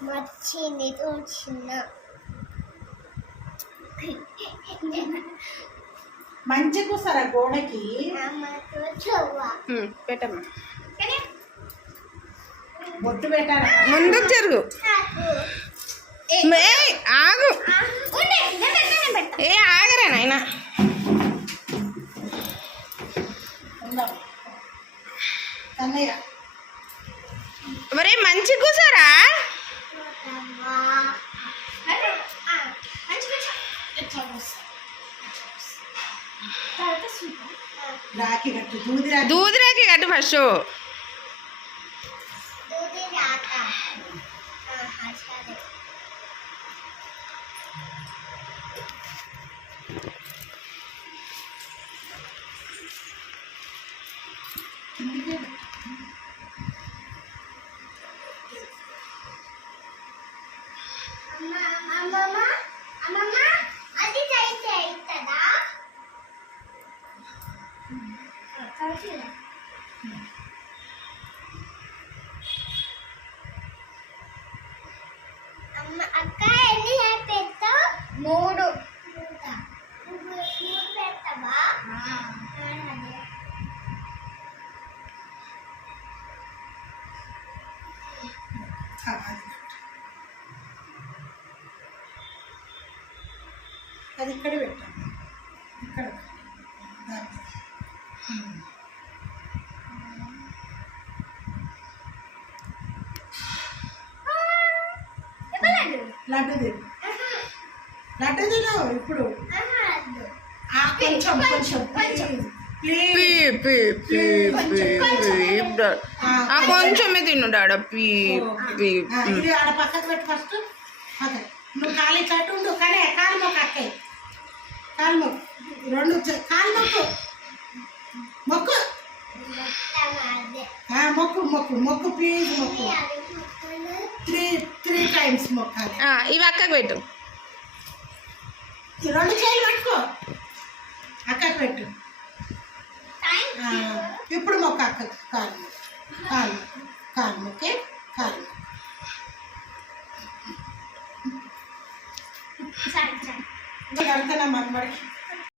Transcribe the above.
వచ్చింది చిన్న మంచి కూసారా గోడకి పెట్టమ్మా బొట్టు పెట్టారా ముందుకు జరుగు ఆగు ఆగరా నాయన అన్నయ్య మరి మంచి కూసారా రాకి కట్టు దూది రాకి కట్టు ఫస్ట్ అది అవుతుందా అక్క ఎన్ని పెడతావు మూడు పెడతావా అది ఇక్కడ పెట్టాను ఇక్కడ లడ్డు తిను లడ్డు తిను ఇప్పుడు కొంచెం కొంచెం కొంచెమే తిను డాడ ఇది ఆడ పక్కకు పెట్టు ఫస్ట్ అదే నువ్వు ఖాళీ చట్టు ఉండు కానీ కాలు మొక్క అక్కయ్య కాలు మొక్కు రెండు కాలు మొక్కు మొక్కు మొక్కు మొక్కు మొక్కు ప్లీజ్ మొక్కు త్రీ టైమ్స్ మొక్కాలి ఇవి అక్కకు పెట్టు రెండు చేతులు పట్టుకో అక్కకు పెట్టు ఇప్పుడు మొక్క అక్కకు కాలు